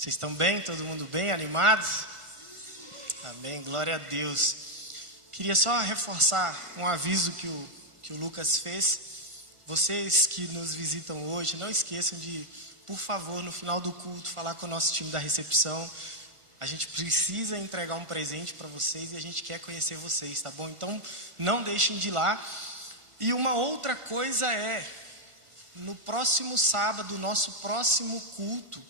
Vocês estão bem? Todo mundo bem? Animados? Amém, glória a Deus. Queria só reforçar um aviso que o Lucas fez. Vocês que nos visitam hoje, não esqueçam de, por favor, no final do culto, falar com o nosso time da recepção. A gente precisa entregar um presente para vocês e a gente quer conhecer vocês, tá bom? Então, não deixem de ir lá. E uma outra coisa no próximo sábado, nosso próximo culto,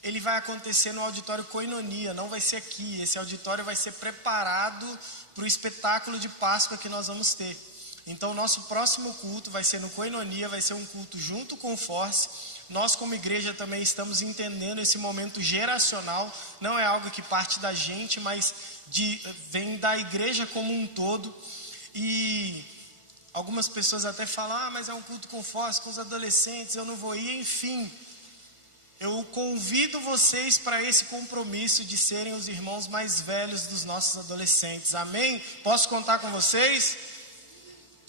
ele vai acontecer no auditório Koinonia, não vai ser aqui. Esse auditório vai ser preparado para o espetáculo de Páscoa que nós vamos ter. Então, nosso próximo culto vai ser no Koinonia, vai ser um culto junto com o Force. Nós, como igreja, também estamos entendendo esse momento geracional. Não é algo que parte da gente, mas vem da igreja como um todo. E algumas pessoas até falam, mas é um culto com Force, com os adolescentes, eu não vou ir, enfim. Eu convido vocês para esse compromisso de serem os irmãos mais velhos dos nossos adolescentes. Amém? Posso contar com vocês?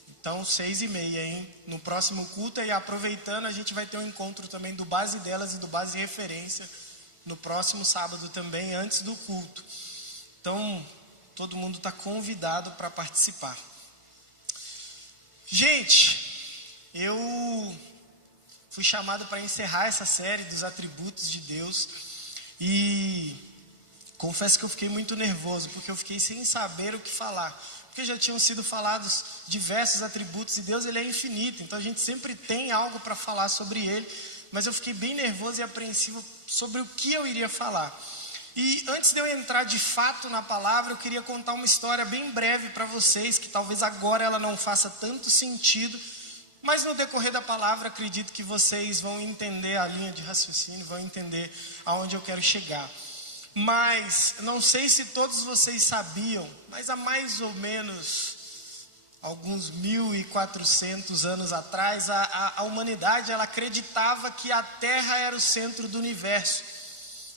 Então, 6h30, hein? No próximo culto, e aproveitando, a gente vai ter um encontro também do Base Delas e do Base Referência no próximo sábado também, antes do culto. Então, todo mundo está convidado para participar. Gente, eu fui chamado para encerrar essa série dos atributos de Deus e confesso que eu fiquei muito nervoso, porque eu fiquei sem saber o que falar, porque já tinham sido falados diversos atributos e Deus ele é infinito, então a gente sempre tem algo para falar sobre ele, mas eu fiquei bem nervoso e apreensivo sobre o que eu iria falar. E antes de eu entrar de fato na palavra, eu queria contar uma história bem breve para vocês, que talvez agora ela não faça tanto sentido, mas no decorrer da palavra, acredito que vocês vão entender a linha de raciocínio, vão entender aonde eu quero chegar. Mas, não sei se todos vocês sabiam, mas há mais ou menos alguns 1.400 anos atrás, a humanidade ela acreditava que a Terra era o centro do universo.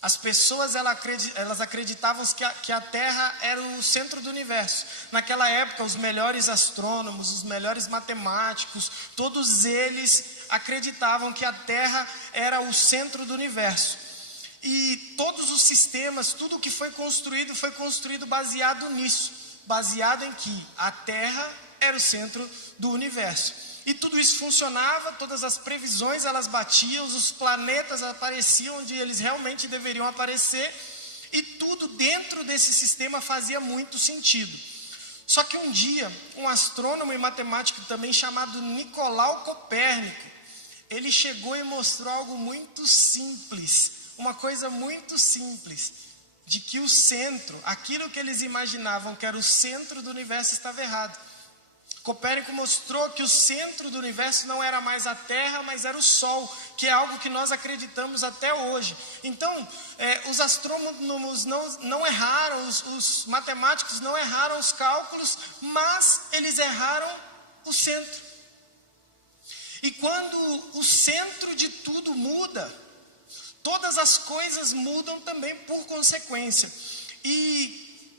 As pessoas elas acreditavam que a Terra era o centro do universo. Naquela época, os melhores astrônomos, os melhores matemáticos, todos eles acreditavam que a Terra era o centro do universo. E todos os sistemas, tudo que foi construído baseado nisso. Baseado em que a Terra era o centro do universo. E tudo isso funcionava, todas as previsões elas batiam, os planetas apareciam onde eles realmente deveriam aparecer, e tudo dentro desse sistema fazia muito sentido. Só que um dia, um astrônomo e matemático também chamado Nicolau Copérnico, ele chegou e mostrou algo muito simples, uma coisa muito simples, de que o centro, aquilo que eles imaginavam que era o centro do universo estava errado. Copérnico mostrou que o centro do universo não era mais a Terra, mas era o Sol, que é algo que nós acreditamos até hoje. Então, os astrônomos não erraram, os matemáticos não erraram os cálculos, mas eles erraram o centro. E quando o centro de tudo muda, todas as coisas mudam também por consequência. E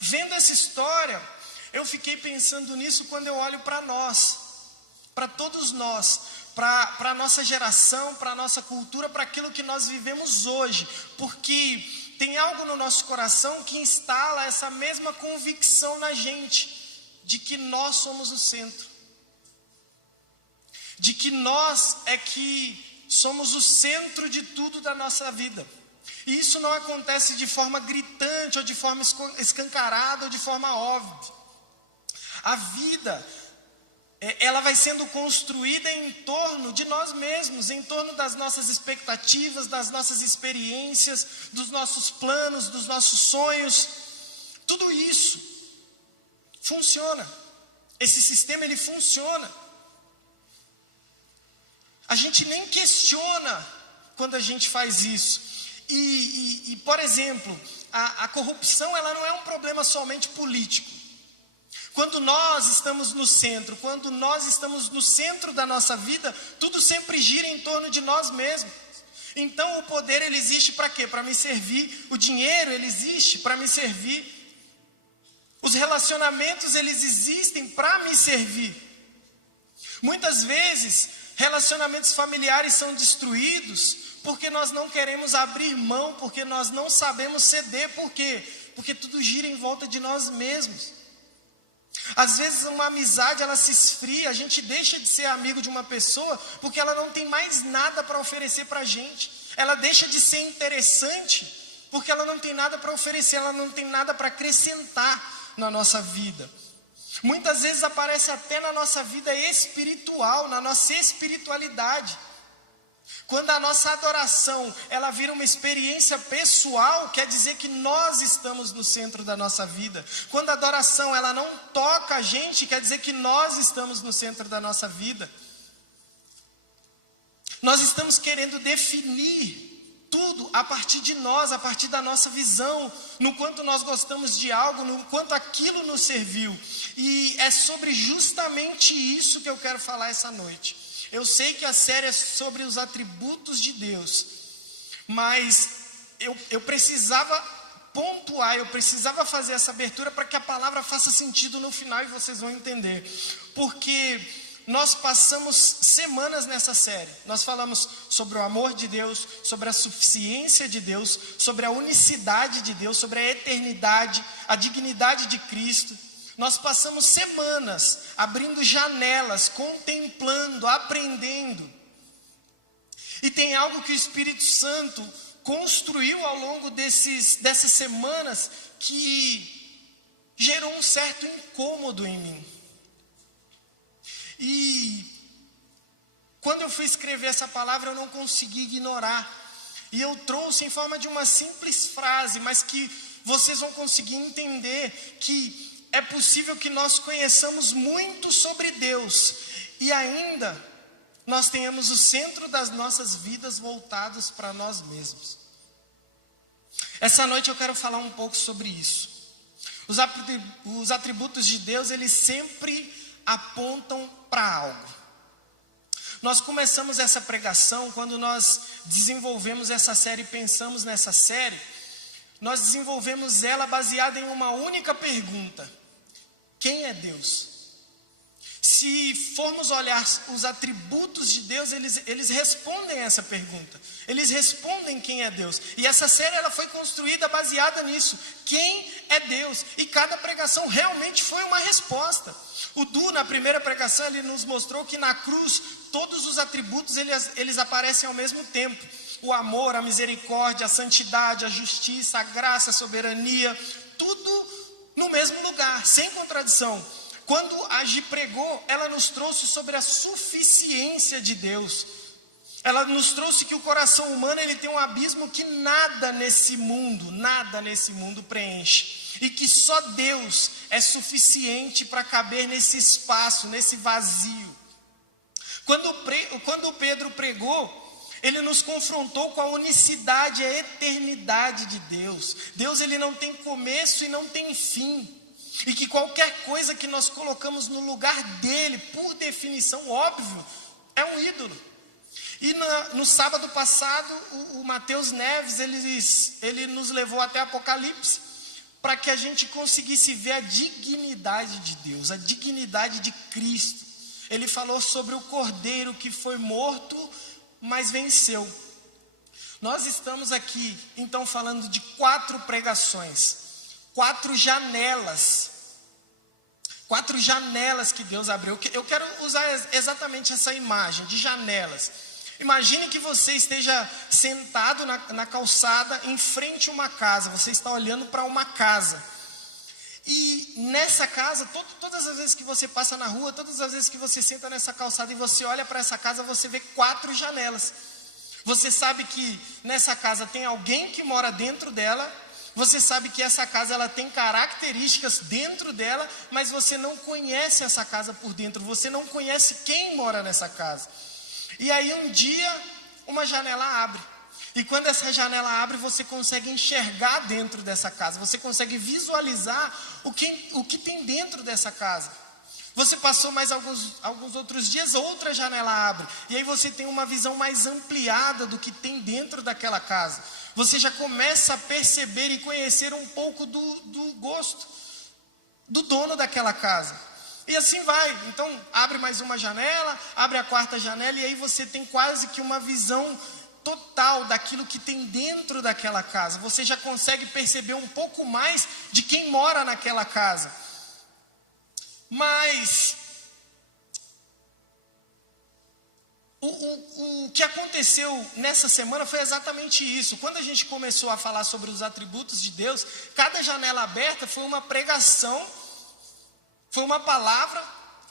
vendo essa história, eu fiquei pensando nisso quando eu olho para nós, para todos nós, para a nossa geração, para a nossa cultura, para aquilo que nós vivemos hoje, porque tem algo no nosso coração que instala essa mesma convicção na gente, de que nós somos o centro, de que nós é que somos o centro de tudo da nossa vida. E isso não acontece de forma gritante, ou de forma escancarada, ou de forma óbvia. A vida, ela vai sendo construída em torno de nós mesmos, em torno das nossas expectativas, das nossas experiências, dos nossos planos, dos nossos sonhos. Tudo isso funciona. Esse sistema, ele funciona. A gente nem questiona quando a gente faz isso. E por exemplo, a corrupção, ela não é um problema somente político. Quando nós estamos no centro, quando nós estamos no centro da nossa vida, tudo sempre gira em torno de nós mesmos. Então o poder ele existe para quê? Para me servir. O dinheiro ele existe para me servir. Os relacionamentos eles existem para me servir. Muitas vezes relacionamentos familiares são destruídos porque nós não queremos abrir mão, porque nós não sabemos ceder. Por quê? Porque tudo gira em volta de nós mesmos. Às vezes uma amizade ela se esfria, a gente deixa de ser amigo de uma pessoa porque ela não tem mais nada para oferecer para a gente. Ela deixa de ser interessante porque ela não tem nada para oferecer, ela não tem nada para acrescentar na nossa vida. Muitas vezes aparece até na nossa vida espiritual, na nossa espiritualidade. Quando a nossa adoração, ela vira uma experiência pessoal, quer dizer que nós estamos no centro da nossa vida. Quando a adoração, ela não toca a gente, quer dizer que nós estamos no centro da nossa vida. Nós estamos querendo definir tudo a partir de nós, a partir da nossa visão, no quanto nós gostamos de algo, no quanto aquilo nos serviu. E é sobre justamente isso que eu quero falar essa noite. Eu sei que a série é sobre os atributos de Deus, mas eu precisava pontuar, eu precisava fazer essa abertura para que a palavra faça sentido no final e vocês vão entender. Porque nós passamos semanas nessa série, nós falamos sobre o amor de Deus, sobre a suficiência de Deus, sobre a unicidade de Deus, sobre a eternidade, a dignidade de Cristo. Nós passamos semanas abrindo janelas, contemplando, aprendendo. E tem algo que o Espírito Santo construiu ao longo dessas semanas que gerou um certo incômodo em mim. E quando eu fui escrever essa palavra, eu não consegui ignorar. E eu trouxe em forma de uma simples frase, mas que vocês vão conseguir entender que é possível que nós conheçamos muito sobre Deus e ainda nós tenhamos o centro das nossas vidas voltados para nós mesmos. Essa noite eu quero falar um pouco sobre isso. Os atributos de Deus, eles sempre apontam para algo. Nós começamos essa pregação quando nós desenvolvemos essa série, pensamos nessa série. Nós desenvolvemos ela baseada em uma única pergunta: quem é Deus? Se formos olhar os atributos de Deus, eles respondem essa pergunta. Eles respondem quem é Deus. E essa série ela foi construída baseada nisso. Quem é Deus? E cada pregação realmente foi uma resposta. O Du, na primeira pregação, ele nos mostrou que na cruz, todos os atributos eles aparecem ao mesmo tempo. O amor, a misericórdia, a santidade, a justiça, a graça, a soberania, tudo no mesmo lugar, sem contradição. Quando a Gi pregou, ela nos trouxe sobre a suficiência de Deus. Ela nos trouxe que o coração humano ele tem um abismo que nada nesse mundo preenche. E que só Deus é suficiente para caber nesse espaço, nesse vazio. Quando Pedro pregou, ele nos confrontou com a unicidade, a eternidade de Deus. Deus ele não tem começo e não tem fim. E que qualquer coisa que nós colocamos no lugar dele, por definição, óbvio, é um ídolo. E no sábado passado, o Mateus Neves, ele nos levou até Apocalipse, para que a gente conseguisse ver a dignidade de Deus, a dignidade de Cristo. Ele falou sobre o Cordeiro que foi morto, mas venceu. Nós estamos aqui, então, falando de 4 pregações, 4 janelas que Deus abriu. Eu quero usar exatamente essa imagem de janelas. Imagine que você esteja sentado na calçada em frente a uma casa, você está olhando para uma casa. E nessa casa, todas as vezes que você passa na rua, todas as vezes que você senta nessa calçada e você olha para essa casa, você vê 4 janelas. Você sabe que nessa casa tem alguém que mora dentro dela. Você sabe que essa casa ela tem características dentro dela, mas você não conhece essa casa por dentro. Você não conhece quem mora nessa casa. E aí um dia uma janela abre. E quando essa janela abre, você consegue enxergar dentro dessa casa. Você consegue visualizar o que tem dentro dessa casa. Você passou mais alguns outros dias, outra janela abre. E aí você tem uma visão mais ampliada do que tem dentro daquela casa. Você já começa a perceber e conhecer um pouco do gosto do dono daquela casa. E assim vai. Então abre mais uma janela, abre a 4ª janela e aí você tem quase que uma visão total daquilo que tem dentro daquela casa. Você já consegue perceber um pouco mais de quem mora naquela casa. Mas o que aconteceu nessa semana foi exatamente isso. Quando a gente começou a falar sobre os atributos de Deus, cada janela aberta foi uma pregação, foi uma palavra,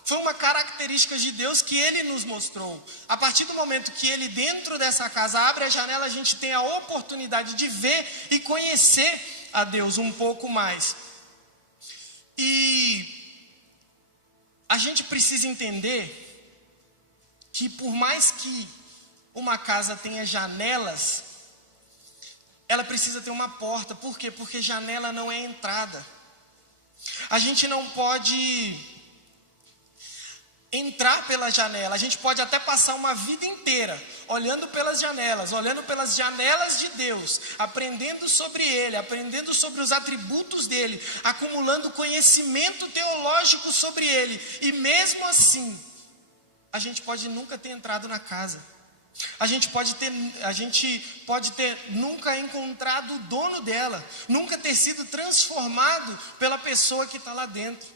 foi uma característica de Deus que Ele nos mostrou. A partir do momento que Ele, dentro dessa casa, abre a janela, a gente tem a oportunidade de ver e conhecer a Deus um pouco mais. E a gente precisa entender que por mais que uma casa tenha janelas, ela precisa ter uma porta. Por quê? Porque janela não é entrada. A gente não pode entrar pela janela. A gente pode até passar uma vida inteira olhando pelas janelas de Deus, aprendendo sobre Ele, aprendendo sobre os atributos dEle, acumulando conhecimento teológico sobre Ele. E mesmo assim, a gente pode nunca ter entrado na casa. A gente pode ter nunca encontrado o dono dela, nunca ter sido transformado pela pessoa que está lá dentro.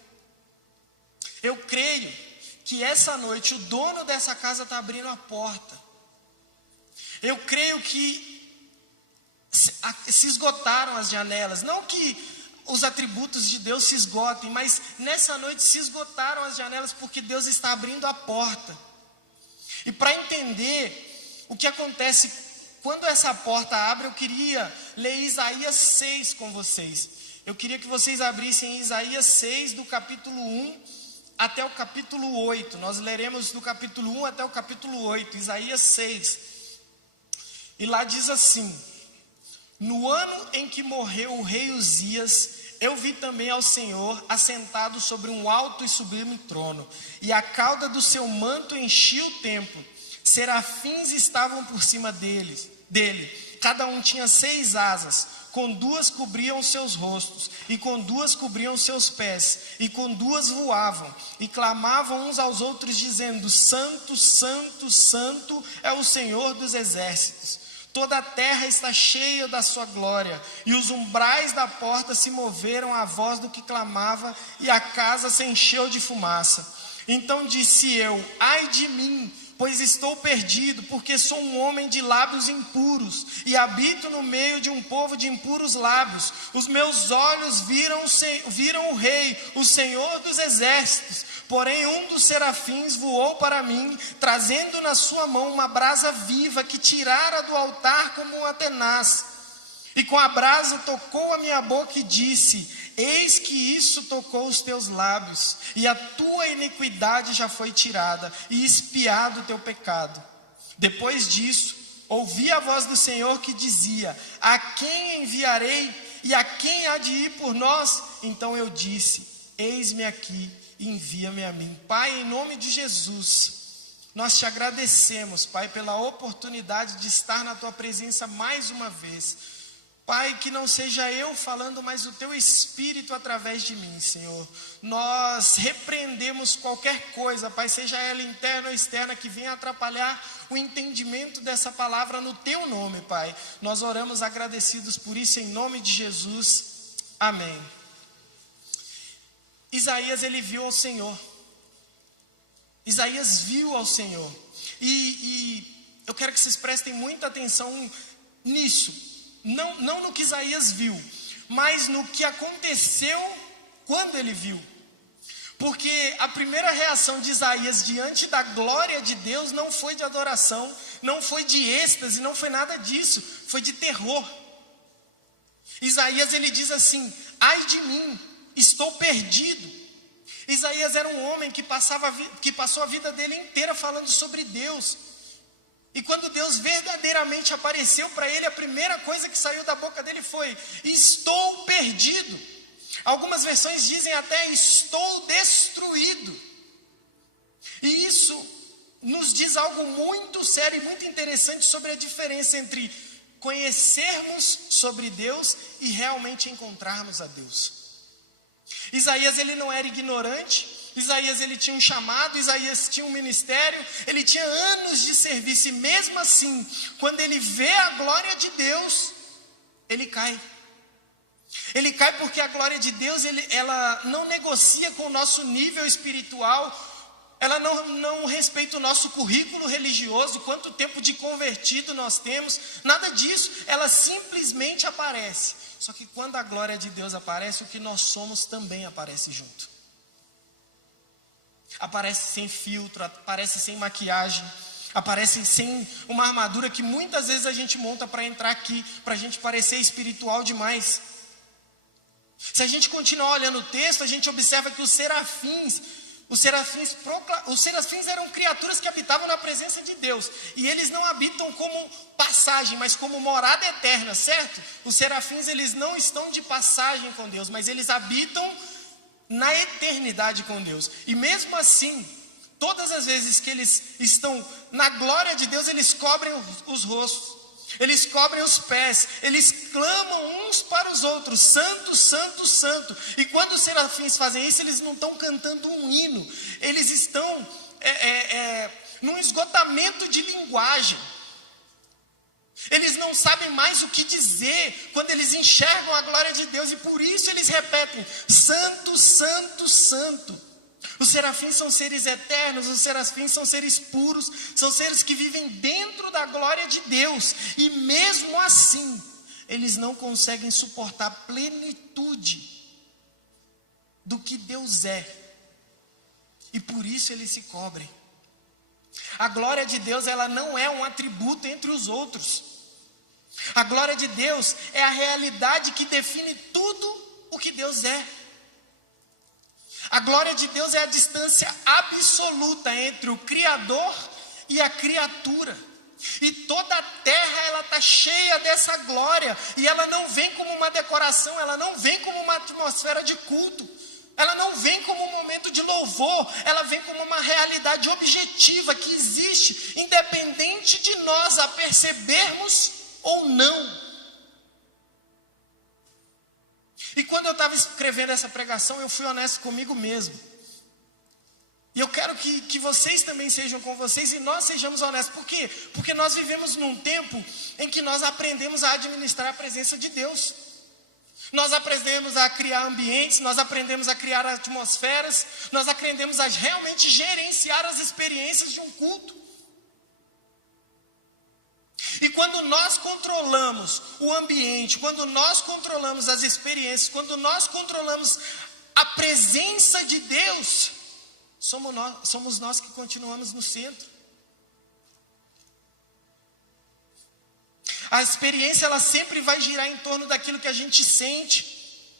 Eu creio que essa noite o dono dessa casa está abrindo a porta. Eu creio que se esgotaram as janelas. Não que os atributos de Deus se esgotem, mas nessa noite se esgotaram as janelas porque Deus está abrindo a porta. E para entender o que acontece quando essa porta abre, eu queria ler Isaías 6 com vocês. Eu queria que vocês abrissem Isaías 6 do capítulo 1 até o capítulo 8. Nós leremos do capítulo 1 até o capítulo 8, Isaías 6. E lá diz assim: no ano em que morreu o rei Uzias, eu vi também ao Senhor assentado sobre um alto e sublime trono, e a cauda do seu manto enchia o templo. Serafins estavam por cima dele, cada um tinha 6 asas, com 2 cobriam os seus rostos, e com 2 cobriam os seus pés, e com 2 voavam, e clamavam uns aos outros, dizendo: Santo, Santo, Santo é o Senhor dos exércitos. Toda a terra está cheia da sua glória, e os umbrais da porta se moveram à voz do que clamava, e a casa se encheu de fumaça. Então disse eu: ai de mim, pois estou perdido, porque sou um homem de lábios impuros, e habito no meio de um povo de impuros lábios. Os meus olhos viram o Rei, o Senhor dos exércitos. Porém um dos serafins voou para mim, trazendo na sua mão uma brasa viva que tirara do altar como uma tenaz. E com a brasa tocou a minha boca e disse: eis que isso tocou os teus lábios, e a tua iniquidade já foi tirada, e expiado o teu pecado. Depois disso, ouvi a voz do Senhor que dizia: a quem enviarei, e a quem há de ir por nós? Então eu disse: eis-me aqui, envia-me a mim. Pai, em nome de Jesus, nós te agradecemos, Pai, pela oportunidade de estar na tua presença mais uma vez. Pai, que não seja eu falando, mas o teu Espírito através de mim, Senhor. Nós repreendemos qualquer coisa, Pai, seja ela interna ou externa, que venha atrapalhar o entendimento dessa palavra no teu nome, Pai. Nós oramos agradecidos por isso, em nome de Jesus. Amém. Isaías, ele viu ao Senhor. Isaías viu ao Senhor. E eu quero que vocês prestem muita atenção nisso. Não no que Isaías viu, mas no que aconteceu quando ele viu. Porque a primeira reação de Isaías diante da glória de Deus não foi de adoração, não foi de êxtase, não foi nada disso, foi de terror. Isaías, ele diz assim: ai de mim, estou perdido. Isaías era um homem que passou a vida dele inteira falando sobre Deus. E quando Deus verdadeiramente apareceu para ele, a primeira coisa que saiu da boca dele foi: estou perdido. Algumas versões dizem até: estou destruído. E isso nos diz algo muito sério e muito interessante sobre a diferença entre conhecermos sobre Deus e realmente encontrarmos a Deus. Isaías, ele não era ignorante, Isaías ele tinha um chamado, Isaías tinha um ministério, ele tinha anos de serviço, e mesmo assim, quando ele vê a glória de Deus, ele cai. Ele cai porque a glória de Deus, ela não negocia com o nosso nível espiritual, ela não respeita o nosso currículo religioso, quanto tempo de convertido nós temos, nada disso, ela simplesmente aparece. Só que quando a glória de Deus aparece, o que nós somos também aparece junto. Aparece sem filtro, aparece sem maquiagem, aparece sem uma armadura que muitas vezes a gente monta para entrar aqui, para a gente parecer espiritual demais. Se a gente continuar olhando o texto, a gente observa que os serafins eram criaturas que habitavam na presença de Deus. E eles não habitam como passagem, mas como morada eterna, certo? Os serafins, eles não estão de passagem com Deus, mas eles habitam na eternidade com Deus. E mesmo assim, todas as vezes que eles estão na glória de Deus, eles cobrem os rostos, eles cobrem os pés, eles clamam uns para os outros, santo, santo, santo. E quando os serafins fazem isso, eles não estão cantando um hino, eles estão num esgotamento de linguagem. Eles não sabem mais o que dizer quando eles enxergam a glória de Deus, e por isso eles repetem, santo, santo, santo. Os serafins são seres eternos, os serafins são seres puros, são seres que vivem dentro da glória de Deus, e mesmo assim, eles não conseguem suportar a plenitude do que Deus é, e por isso eles se cobrem. A glória de Deus, ela não é um atributo entre os outros. A glória de Deus é a realidade que define tudo o que Deus é. A glória de Deus é a distância absoluta entre o Criador e a criatura. E toda a terra, ela está cheia dessa glória. E ela não vem como uma decoração, ela não vem como uma atmosfera de culto. Ela não vem como um momento de louvor, ela vem como uma realidade objetiva que existe, independente de nós a percebermos ou não. E quando eu estava escrevendo essa pregação, eu fui honesto comigo mesmo. E eu quero que vocês também sejam com vocês, e nós sejamos honestos. Por quê? Porque nós vivemos num tempo em que nós aprendemos a administrar a presença de Deus. Nós aprendemos a criar ambientes, nós aprendemos a criar atmosferas, nós aprendemos a realmente gerenciar as experiências de um culto. E quando nós controlamos o ambiente, quando nós controlamos as experiências, quando nós controlamos a presença de Deus, somos nós que continuamos no centro. A experiência, ela sempre vai girar em torno daquilo que a gente sente,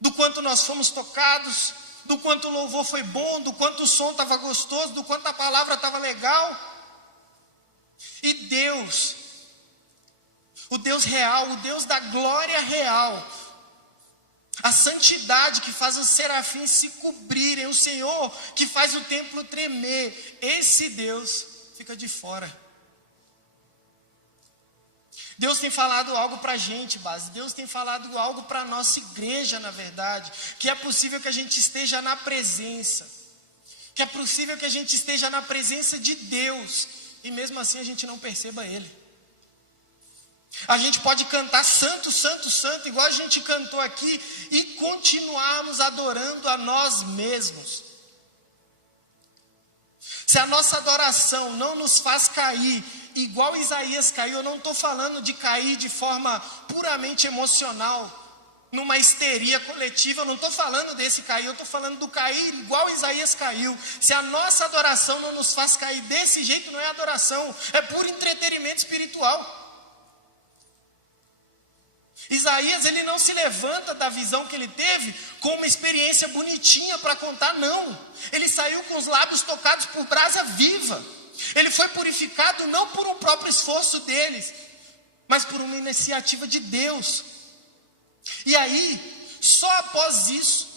do quanto nós fomos tocados, do quanto o louvor foi bom, do quanto o som estava gostoso, do quanto a palavra estava legal. E Deus, o Deus real, o Deus da glória real, a santidade que faz os serafins se cobrirem, o Senhor que faz o templo tremer, esse Deus fica de fora. Deus tem falado algo para a gente, base. Deus tem falado algo para a nossa igreja, na verdade. Que é possível que a gente esteja na presença. Que é possível que a gente esteja na presença de Deus. E mesmo assim a gente não perceba Ele. A gente pode cantar santo, santo, santo, igual a gente cantou aqui, e continuarmos adorando a nós mesmos. Se a nossa adoração não nos faz cair, igual Isaías caiu, eu não estou falando de cair de forma puramente emocional, numa histeria coletiva, eu não estou falando desse cair, eu estou falando do cair igual Isaías caiu. Se a nossa adoração não nos faz cair desse jeito, não é adoração, é puro entretenimento espiritual. Isaías, ele não se levanta da visão que ele teve com uma experiência bonitinha para contar, não. Ele saiu com os lábios tocados por brasa viva. Ele foi purificado não por um próprio esforço deles, mas por uma iniciativa de Deus. E aí, só após isso,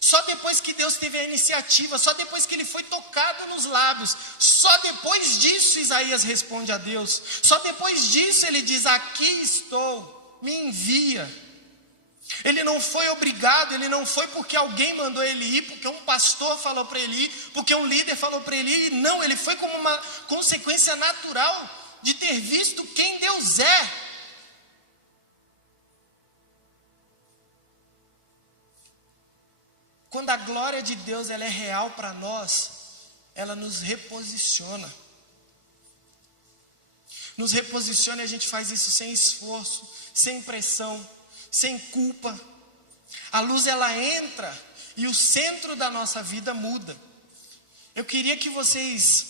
só depois que Deus teve a iniciativa, só depois que ele foi tocado nos lábios, só depois disso Isaías responde a Deus. Só depois disso ele diz, aqui estou, me envia. Ele não foi obrigado, ele não foi porque alguém mandou ele ir, porque um pastor falou para ele ir, porque um líder falou para ele ir. Não, ele foi como uma consequência natural de ter visto quem Deus é. Quando a glória de Deus ela é real para nós, ela nos reposiciona. Nos reposiciona e a gente faz isso sem esforço, sem pressão, sem culpa. A luz ela entra e o centro da nossa vida muda. Eu queria que vocês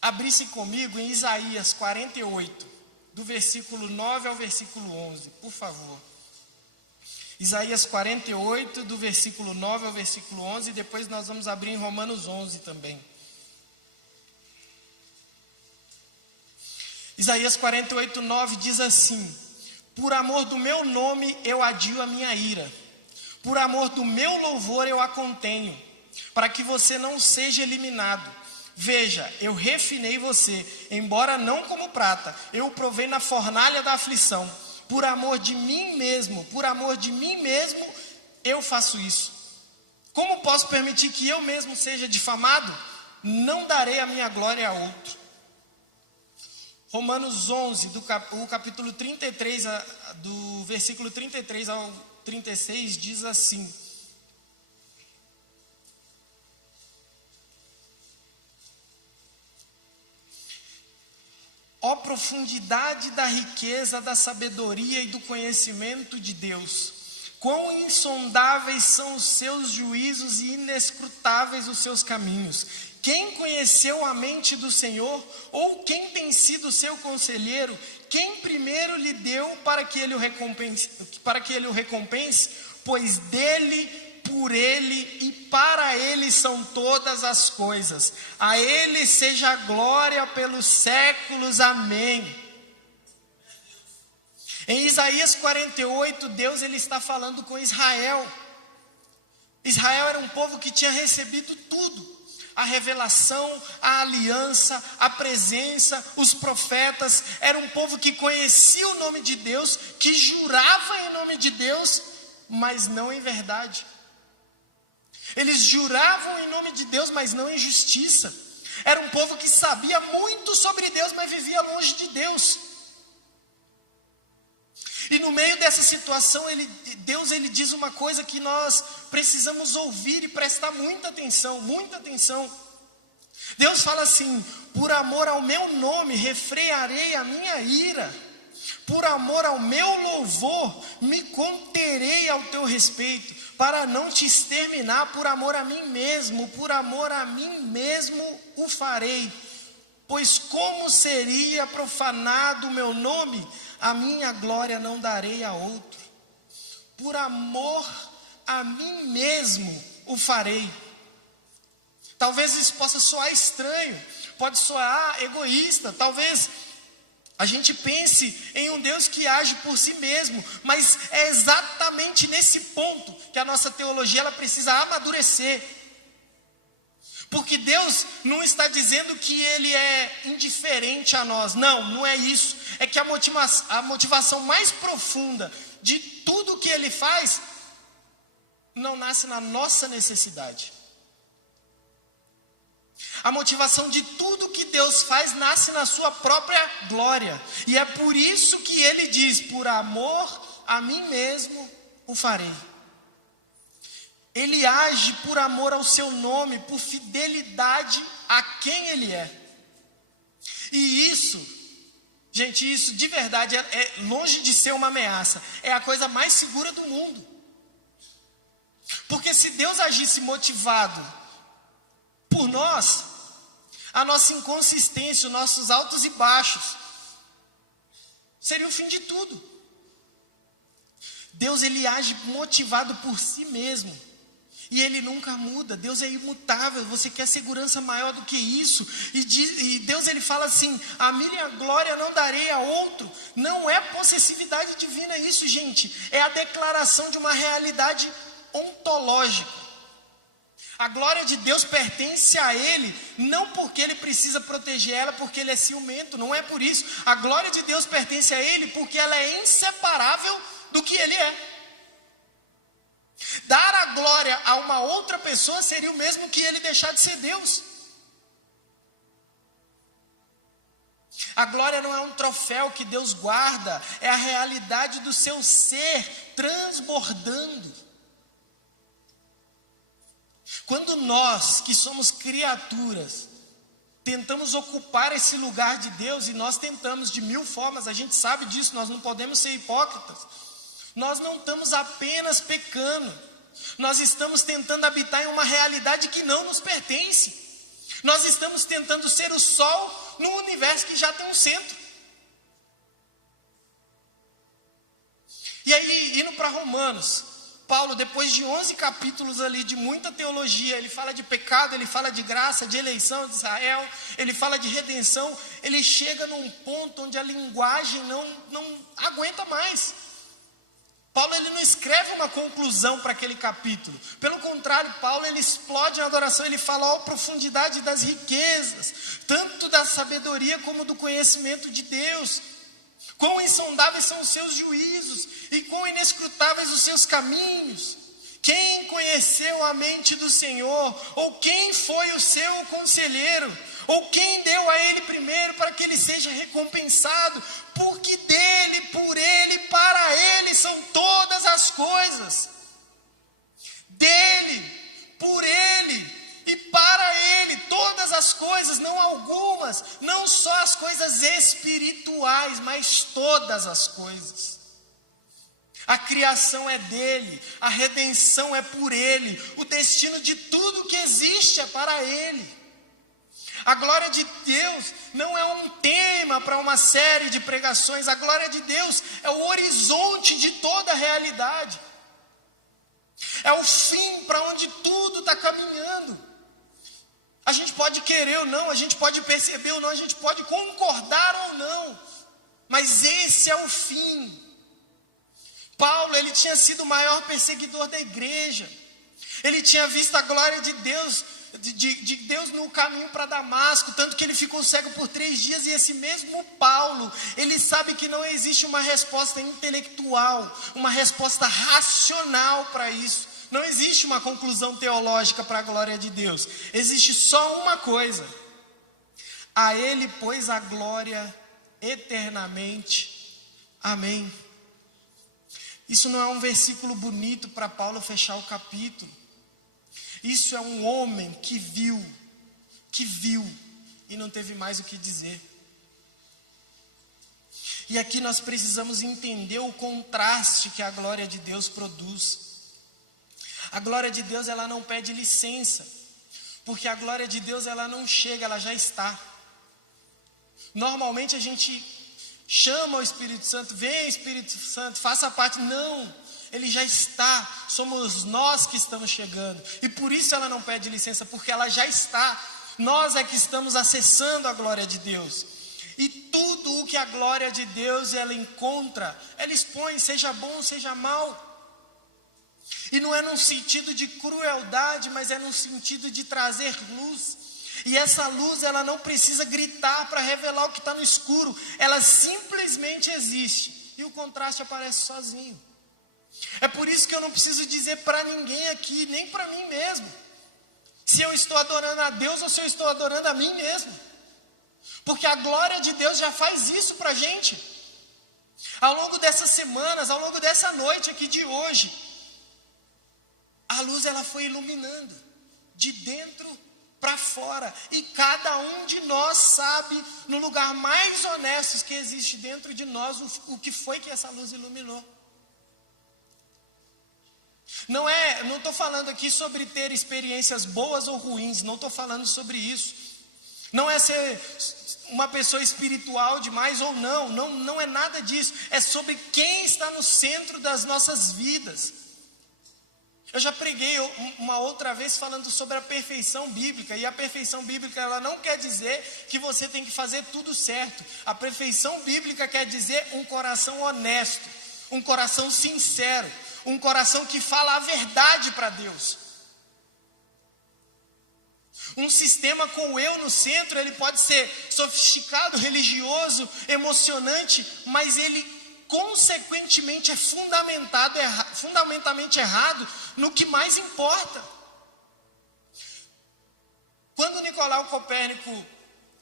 abrissem comigo em Isaías 48, do versículo 9 ao versículo 11, por favor. Isaías 48, do versículo 9 ao versículo 11, e depois nós vamos abrir em Romanos 11 também. Isaías 48, 9 diz assim: por amor do meu nome eu adio a minha ira, por amor do meu louvor eu a contenho, para que você não seja eliminado. Veja, eu refinei você, embora não como prata, eu o provei na fornalha da aflição. Por amor de mim mesmo, eu faço isso. Como posso permitir que eu mesmo seja difamado? Não darei a minha glória a outro. Romanos 11, o capítulo 33, do versículo 33 ao 36, diz assim: ó profundidade da riqueza, da sabedoria e do conhecimento de Deus! Quão insondáveis são os seus juízos e inescrutáveis os seus caminhos! Quem conheceu a mente do Senhor? Ou quem tem sido seu conselheiro? Quem primeiro lhe deu para que ele o recompense? Pois dele, por ele e para ele são todas as coisas. A ele seja a glória pelos séculos. Amém. Em Isaías 48, Deus ele está falando com Israel. Israel era um povo que tinha recebido tudo: a revelação, a aliança, a presença, os profetas. Era um povo que conhecia o nome de Deus, que jurava em nome de Deus, mas não em verdade. Eles juravam em nome de Deus, mas não em justiça. Era um povo que sabia muito sobre Deus, mas vivia longe de Deus. E no meio dessa situação, Deus diz uma coisa que nós precisamos ouvir e prestar muita atenção, muita atenção. Deus fala assim: por amor ao meu nome, refrearei a minha ira. Por amor ao meu louvor, me conterei ao teu respeito, para não te exterminar. Por amor a mim mesmo o farei. Pois como seria profanado o meu nome? A minha glória não darei a outro. Por amor a mim mesmo o farei. Talvez isso possa soar estranho, pode soar egoísta, talvez a gente pense em um Deus que age por si mesmo, mas é exatamente nesse ponto que a nossa teologia ela precisa amadurecer. Porque Deus não está dizendo que Ele é indiferente a nós. Não, não é isso. É que a motivação mais profunda de tudo que Ele faz não nasce na nossa necessidade. A motivação de tudo que Deus faz nasce na sua própria glória. E é por isso que Ele diz: por amor a mim mesmo o farei. Ele age por amor ao seu nome, por fidelidade a quem Ele é. E isso, gente, isso de verdade é longe de ser uma ameaça. É a coisa mais segura do mundo. Porque se Deus agisse motivado por nós, a nossa inconsistência, os nossos altos e baixos, seria o fim de tudo. Deus ele age motivado por si mesmo. E Ele nunca muda. Deus é imutável. Você quer segurança maior do que isso? E Deus ele fala assim: a minha glória não darei a outro. Não é possessividade divina isso, gente. É a declaração de uma realidade ontológica. A glória de Deus pertence a Ele, não porque Ele precisa proteger ela, porque Ele é ciumento. Não é por isso. A glória de Deus pertence a Ele porque ela é inseparável do que Ele é. Dar a glória a uma outra pessoa seria o mesmo que ele deixar de ser Deus. A glória não é um troféu que Deus guarda, é a realidade do seu ser transbordando. Quando nós, que somos criaturas, tentamos ocupar esse lugar de Deus, e nós tentamos de mil formas, a gente sabe disso, nós não podemos ser hipócritas. Nós não estamos apenas pecando, nós estamos tentando habitar em uma realidade que não nos pertence. Nós estamos tentando ser o sol num universo que já tem um centro. E aí, indo para Romanos, Paulo, depois de 11 capítulos ali de muita teologia, ele fala de pecado, ele fala de graça, de eleição de Israel, ele fala de redenção, ele chega num ponto onde a linguagem não aguenta mais. Paulo ele não escreve uma conclusão para aquele capítulo. Pelo contrário, Paulo ele explode na adoração, ele fala a profundidade das riquezas, tanto da sabedoria como do conhecimento de Deus. Quão insondáveis são os seus juízos e quão inescrutáveis os seus caminhos. Quem conheceu a mente do Senhor? Ou quem foi o seu conselheiro? Ou quem deu a ele primeiro para que ele seja recompensado? Porque dele, por ele, para ele são todas as coisas. Dele, por ele e para ele, todas as coisas, não algumas, não só as coisas espirituais, mas todas as coisas. A criação é dele, a redenção é por ele, o destino de tudo que existe é para ele. A glória de Deus não é um tema para uma série de pregações, a glória de Deus é o horizonte de toda a realidade. É o fim para onde tudo está caminhando. A gente pode querer ou não, a gente pode perceber ou não, a gente pode concordar ou não, mas esse é o fim. Paulo, ele tinha sido o maior perseguidor da igreja, ele tinha visto a glória de Deus, de Deus no caminho para Damasco, tanto que ele ficou cego por 3 dias, e esse mesmo Paulo, ele sabe que não existe uma resposta intelectual, uma resposta racional para isso. Não existe uma conclusão teológica para a glória de Deus. Existe só uma coisa. A ele, pois, a glória eternamente. Amém. Isso não é um versículo bonito para Paulo fechar o capítulo. Isso é um homem que viu e não teve mais o que dizer. E aqui nós precisamos entender o contraste que a glória de Deus produz. A glória de Deus, ela não pede licença, porque a glória de Deus, ela não chega, ela já está. Normalmente a gente chama o Espírito Santo, vem Espírito Santo, faça parte. Não, ele já está, somos nós que estamos chegando, e por isso ela não pede licença, porque ela já está. Nós é que estamos acessando a glória de Deus, e tudo o que a glória de Deus ela encontra, ela expõe, seja bom, seja mal. E não é num sentido de crueldade, mas é num sentido de trazer luz. E essa luz, ela não precisa gritar para revelar o que está no escuro. Ela simplesmente existe. E o contraste aparece sozinho. É por isso que eu não preciso dizer para ninguém aqui, nem para mim mesmo, se eu estou adorando a Deus ou se eu estou adorando a mim mesmo. Porque a glória de Deus já faz isso para a gente. Ao longo dessas semanas, ao longo dessa noite aqui de hoje, a luz ela foi iluminando de dentro para fora, e cada um de nós sabe, no lugar mais honesto que existe dentro de nós, o que foi que essa luz iluminou. Não estou falando aqui sobre ter experiências boas ou ruins, não estou falando sobre isso. Não é ser uma pessoa espiritual demais ou não é nada disso. É sobre quem está no centro das nossas vidas. Eu já preguei uma outra vez falando sobre a perfeição bíblica, e a perfeição bíblica ela não quer dizer que você tem que fazer tudo certo. A perfeição bíblica quer dizer um coração honesto, um coração sincero, um coração que fala a verdade para Deus. Um sistema com o eu no centro, ele pode ser sofisticado, religioso, emocionante, mas ele consequentemente é fundamentalmente errado no que mais importa. Quando Nicolau Copérnico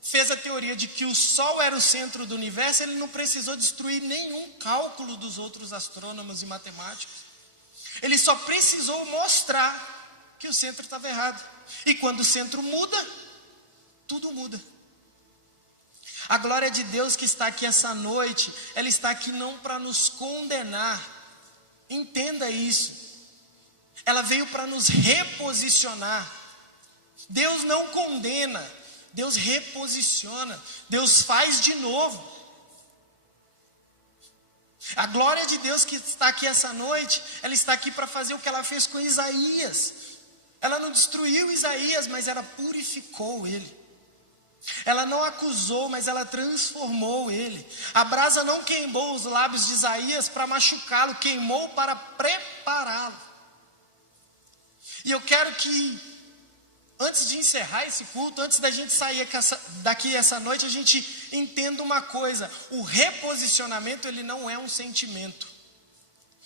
fez a teoria de que o Sol era o centro do universo, ele não precisou destruir nenhum cálculo dos outros astrônomos e matemáticos. Ele só precisou mostrar que o centro estava errado. E quando o centro muda, tudo muda. A glória de Deus que está aqui essa noite, ela está aqui não para nos condenar. Entenda isso. Ela veio para nos reposicionar. Deus não condena, Deus reposiciona, Deus faz de novo. A glória de Deus que está aqui essa noite, ela está aqui para fazer o que ela fez com Isaías. Ela não destruiu Isaías, mas ela purificou ele. Ela não acusou, mas ela transformou ele. A brasa não queimou os lábios de Isaías para machucá-lo, queimou para prepará-lo. E eu quero que, antes de encerrar esse culto, antes da gente sair daqui essa noite, a gente entenda uma coisa: o reposicionamento, ele não é um sentimento.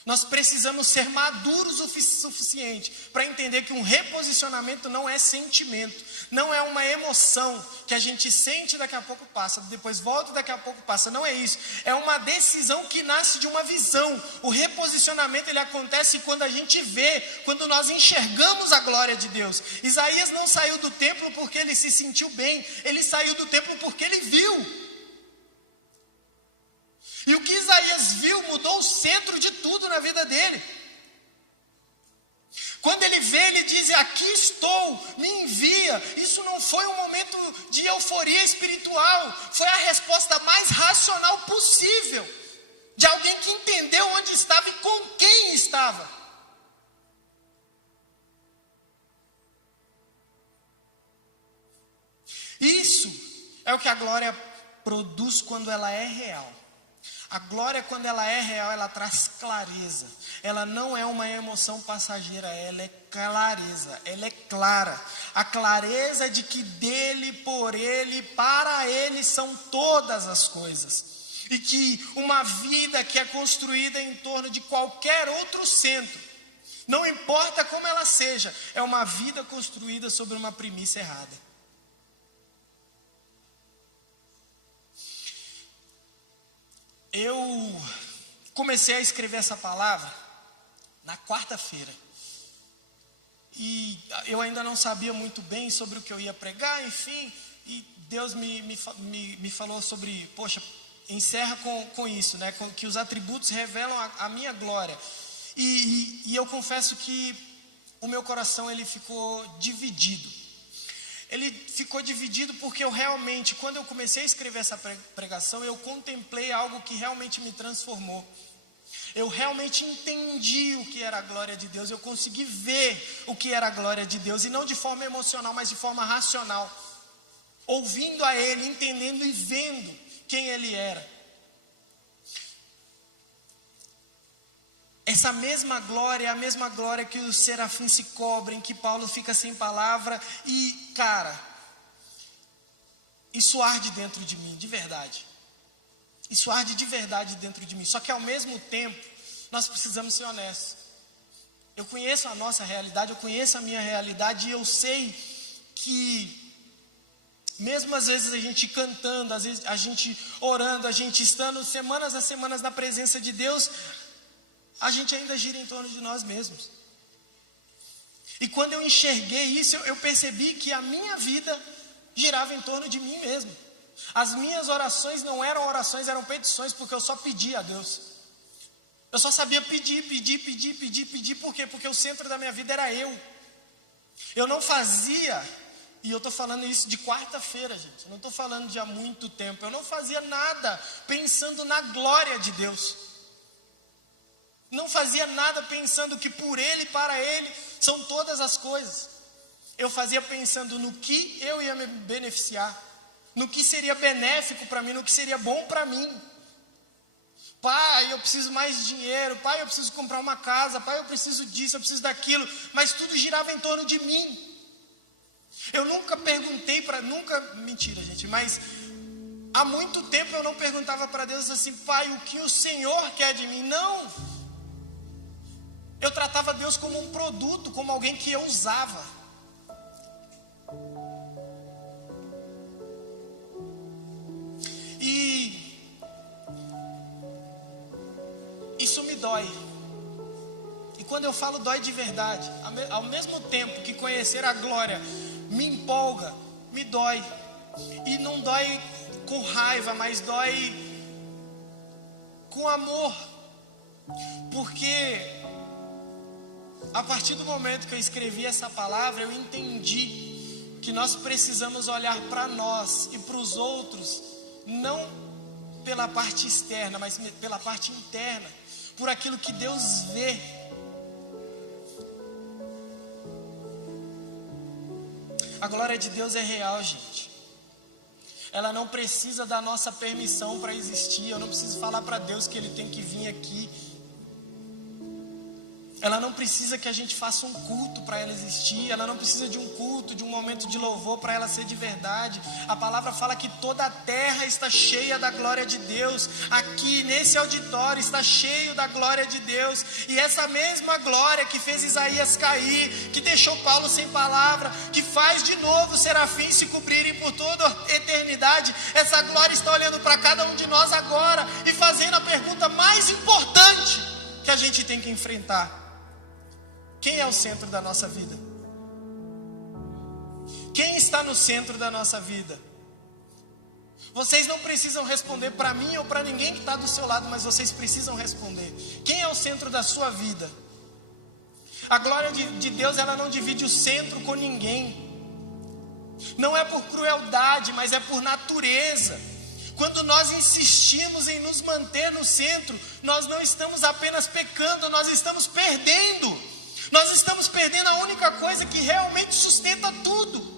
Nós precisamos ser maduros o suficiente para entender que um reposicionamento não é sentimento, não é uma emoção que a gente sente e daqui a pouco passa, depois volta e daqui a pouco passa. Não é isso, é uma decisão que nasce de uma visão. O reposicionamento, ele acontece quando a gente vê, quando nós enxergamos a glória de Deus. Isaías não saiu do templo porque ele se sentiu bem, ele saiu do templo porque ele viu. E o que Isaías viu mudou o centro de tudo na vida dele. Quando ele vê, ele diz: aqui estou, me envia. Isso não foi um momento de euforia espiritual, foi a resposta mais racional possível, de alguém que entendeu onde estava e com quem estava. Isso é o que a glória produz quando ela é real. A glória, quando ela é real, ela traz clareza. Ela não é uma emoção passageira, ela é clareza, ela é clara. A clareza de que dele, por ele, para ele são todas as coisas. E que uma vida que é construída em torno de qualquer outro centro, não importa como ela seja, é uma vida construída sobre uma premissa errada. Eu comecei a escrever essa palavra na quarta-feira. E eu ainda não sabia muito bem sobre o que eu ia pregar, enfim. E Deus me falou sobre, poxa, encerra com isso, né? Com que os atributos revelam a minha glória. E eu confesso que o meu coração, ele ficou dividido. Ele ficou dividido porque eu realmente, quando eu comecei a escrever essa pregação, eu contemplei algo que realmente me transformou. Eu realmente entendi o que era a glória de Deus, eu consegui ver o que era a glória de Deus, e não de forma emocional, mas de forma racional. Ouvindo a Ele, entendendo e vendo quem Ele era. Essa mesma glória é a mesma glória que os serafins se cobrem, que Paulo fica sem palavra. E, cara, isso arde dentro de mim, de verdade. Isso arde de verdade dentro de mim. Só que ao mesmo tempo, nós precisamos ser honestos. Eu conheço a nossa realidade, eu conheço a minha realidade, e eu sei que, mesmo às vezes a gente cantando, às vezes a gente orando, a gente estando semanas a semanas na presença de Deus, a gente ainda gira em torno de nós mesmos. E quando eu enxerguei isso, eu percebi que a minha vida girava em torno de mim mesmo. As minhas orações não eram orações, eram petições, porque eu só pedia a Deus. Eu só sabia pedir. Por quê? Porque o centro da minha vida era eu. Eu não fazia, e eu estou falando isso de quarta-feira, gente. Não estou falando de há muito tempo. Eu não fazia nada pensando na glória de Deus. Não fazia nada pensando que por Ele e para Ele são todas as coisas. Eu fazia pensando no que eu ia me beneficiar, no que seria benéfico para mim, no que seria bom para mim. Pai, eu preciso mais de dinheiro. Pai, eu preciso comprar uma casa. Pai, eu preciso disso, eu preciso daquilo. Mas tudo girava em torno de mim. Eu nunca perguntei para... Mentira, gente, mas Há muito tempo eu não perguntava para Deus assim: Pai, o que o Senhor quer de mim? Não. Eu tratava Deus como um produto, como alguém que eu usava. E isso me dói. E quando eu falo dói de verdade, ao mesmo tempo que conhecer a glória me empolga, me dói. E não dói com raiva, mas dói com amor. Porque a partir do momento que eu escrevi essa palavra, eu entendi que nós precisamos olhar para nós e para os outros, não pela parte externa, mas pela parte interna, por aquilo que Deus vê. A glória de Deus é real, gente. Ela não precisa da nossa permissão para existir. Eu não preciso falar para Deus que Ele tem que vir aqui. Ela não precisa que a gente faça um culto para ela existir. Ela não precisa de um culto, de um momento de louvor para ela ser de verdade. A palavra fala que toda a terra está cheia da glória de Deus. Aqui nesse auditório está cheio da glória de Deus. E essa mesma glória que fez Isaías cair, que deixou Paulo sem palavra, que faz de novo os serafins se cobrirem por toda a eternidade, essa glória está olhando para cada um de nós agora e fazendo a pergunta mais importante que a gente tem que enfrentar: quem é o centro da nossa vida? Quem está no centro da nossa vida? Vocês não precisam responder para mim ou para ninguém que está do seu lado, mas vocês precisam responder: quem é o centro da sua vida? A glória de Deus, ela não divide o centro com ninguém. Não é por crueldade, mas é por natureza. Quando nós insistimos em nos manter no centro, nós não estamos apenas pecando, nós estamos perdendo. Nós estamos perdendo a única coisa que realmente sustenta tudo.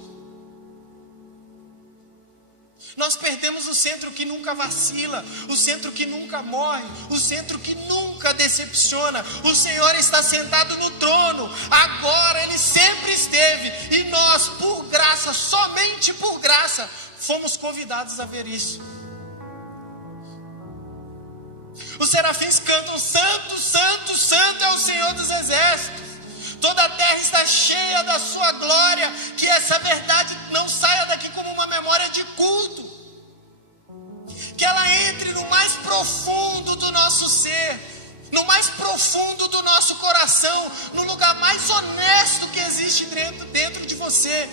Nós perdemos o centro que nunca vacila, o centro que nunca morre, o centro que nunca decepciona. O Senhor está sentado no trono, agora Ele sempre esteve, e nós, por graça, somente por graça, fomos convidados a ver isso. Os serafins cantam: Santo, Santo, Santo é o Senhor dos exércitos. Toda a terra está cheia da sua glória. Que essa verdade não saia daqui como uma memória de culto. Que ela entre no mais profundo do nosso ser, no mais profundo do nosso coração, no lugar mais honesto que existe dentro de você.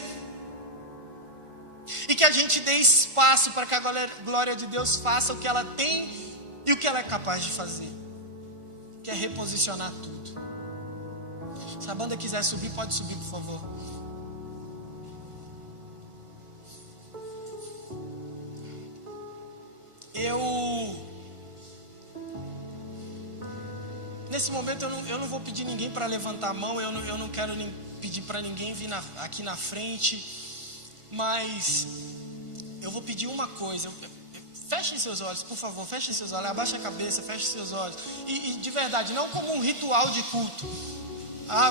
E que a gente dê espaço para que a glória de Deus faça o que ela tem e o que ela é capaz de fazer, que é reposicionar tudo. Se a banda quiser subir, pode subir, por favor. Nesse momento eu não vou pedir ninguém para levantar a mão. Eu não quero pedir para ninguém vir aqui na frente. Mas eu vou pedir uma coisa. Fechem seus olhos, por favor, fechem seus olhos. Abaixa a cabeça, feche seus olhos. E de verdade, não como um ritual de culto.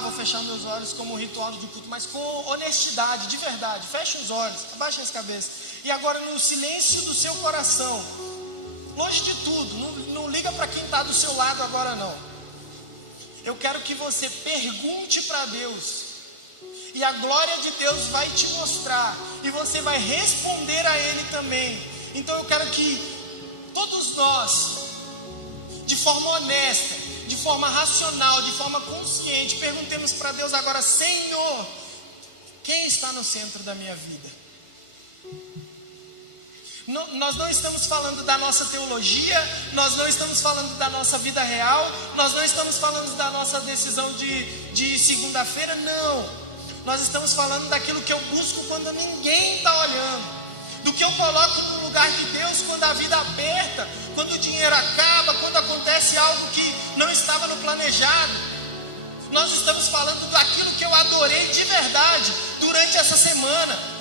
Vou fechar meus olhos como um ritual de culto, mas com honestidade, de verdade. Feche os olhos, abaixe as cabeças. E agora, no silêncio do seu coração, longe de tudo, não liga para quem está do seu lado agora não. Eu quero que você pergunte para Deus, e a glória de Deus vai te mostrar, e você vai responder a Ele também. Então eu quero que todos nós, de forma honesta, de forma racional, de forma consciente, perguntemos para Deus agora: Senhor, quem está no centro da minha vida? Nós não estamos falando da nossa teologia, nós não estamos falando da nossa vida real, nós não estamos falando da nossa decisão de segunda-feira, não. Nós estamos falando daquilo que eu busco quando ninguém está olhando, do que eu coloco no lugar de Deus quando a vida aperta, quando o dinheiro acaba, quando acontece algo que não estava no planejado. Nós estamos falando daquilo que eu adorei de verdade durante essa semana.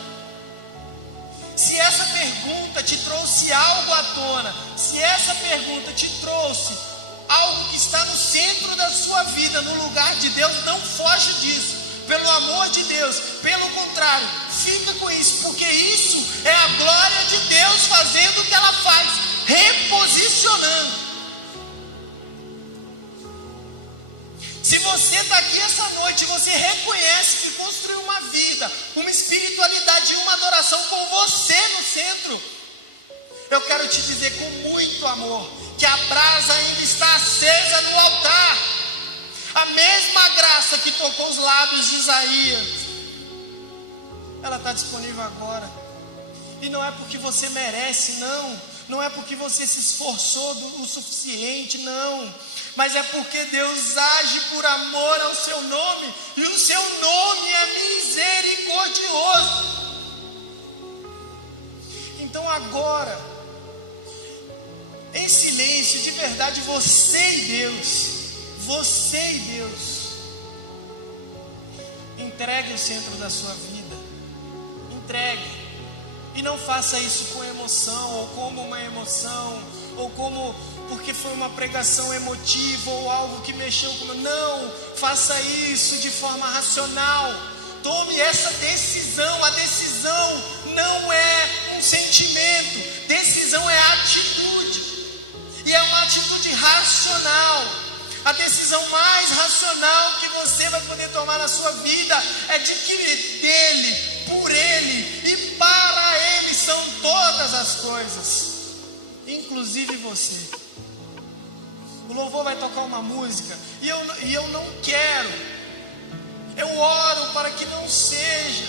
Se essa pergunta te trouxe algo à tona, se essa pergunta te trouxe algo que está no centro da sua vida, no lugar de Deus, não foge disso. Pelo amor de Deus, pelo contrário, fica com isso, porque isso é a glória de Deus fazendo o que ela faz, reposicionando. Se você está aqui essa noite e você reconhece que construiu uma vida, uma espiritualidade e uma adoração com você no centro, eu quero te dizer com muito amor que a brasa ainda está acesa no altar. A mesma graça que tocou os lábios de Isaías, ela está disponível agora. E não é porque você merece, não é porque você se esforçou o suficiente, não, mas é porque Deus age por amor ao seu nome, e o seu nome é misericordioso. Então agora, em silêncio, de verdade, você e Deus, entregue o centro da sua vida, entregue, e não faça isso com emoção, ou como uma emoção, ou como porque foi uma pregação emotiva, ou algo que mexeu com... Não, faça isso de forma racional, tome essa decisão. A decisão não é um sentimento, decisão é atitude, e é uma atitude racional. A decisão mais racional que você vai poder tomar na sua vida é de que dele, por ele e para ele são todas as coisas, inclusive você. O louvor vai tocar uma música e eu não quero, eu oro para que não seja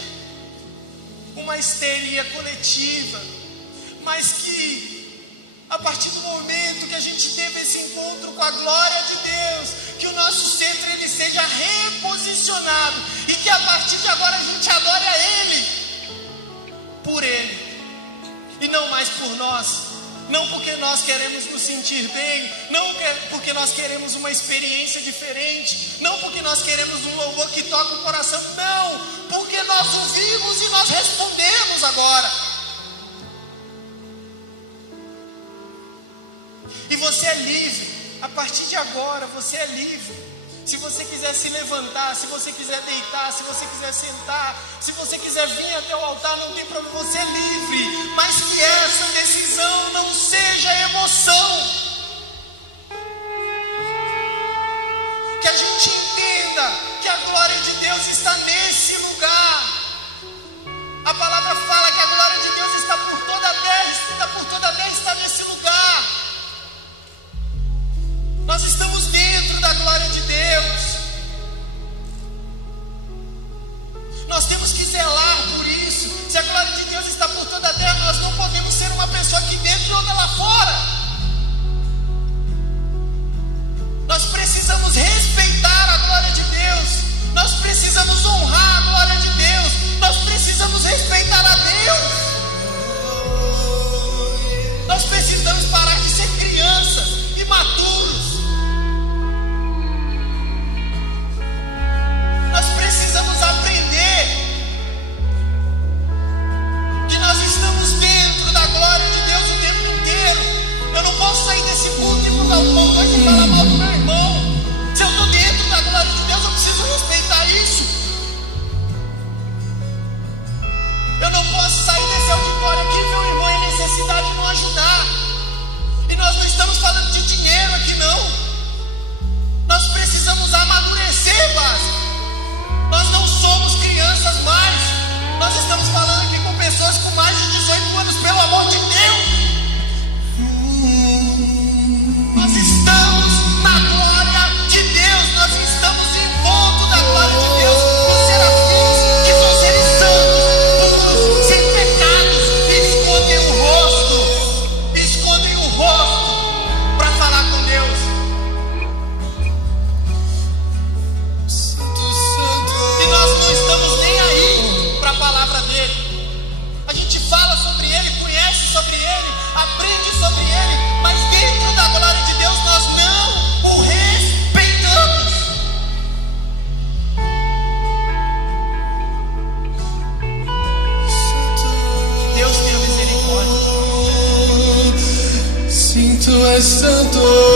uma histeria coletiva, mas que a partir do momento que a gente teve esse encontro com a glória de Deus, que o nosso centro ele seja reposicionado, e que a partir de agora a gente adore a Ele, por Ele, e não mais por nós. Não porque nós queremos nos sentir bem, não porque nós queremos uma experiência diferente, não porque nós queremos um louvor que toca o coração, não, porque nós ouvimos e nós respondemos agora. E você é livre, a partir de agora você é livre. Se você quiser se levantar, se você quiser deitar, se você quiser sentar, se você quiser vir até o altar, não tem problema, você é livre. Mas que essa decisão não seja emoção. Que a gente entenda que a glória de Deus está nesse lugar. A palavra fala que a glória de Deus está por toda a terra, está nesse lugar. Nós estamos dentro da glória de Deus. Nós temos que zelar por isso. Se a glória de Deus está por toda a terra, nós não podemos ser uma pessoa aqui dentro e outra lá fora. Nós precisamos respeitar a glória de Deus. Nós precisamos honrar a glória de Deus. Nós precisamos respeitar a Deus. Nós precisamos parar de ser crianças imaturos. Nós precisamos aprender que nós estamos dentro da glória de Deus o tempo inteiro. Eu não posso sair desse culto e mudar o ponto aqui e falar mal do meu irmão. Se eu estou dentro da glória de Deus, eu preciso respeitar isso. Eu não posso sair desse auditório aqui e ver o irmão em necessidade e não ajudar. E nós não estamos falando de dinheiro aqui, não. Nós precisamos amadurecer, base. Nós não somos crianças mais. Nós estamos falando aqui com pessoas com mais de 18 anos, pelo amor de Deus. Nós estamos na glória de Deus. Nós estamos em volta da glória de Deus. Os serafins, que são seres santos, puros, sem pecados, escondem o rosto para falar com Deus. Nós não estamos nem aí para a palavra dele. A gente fala sobre ele, conhece sobre ele, aprende sobre ele, mas dentro da glória de Deus nós não o respeitamos. Deus tenha misericórdia. Sim, tu és santo.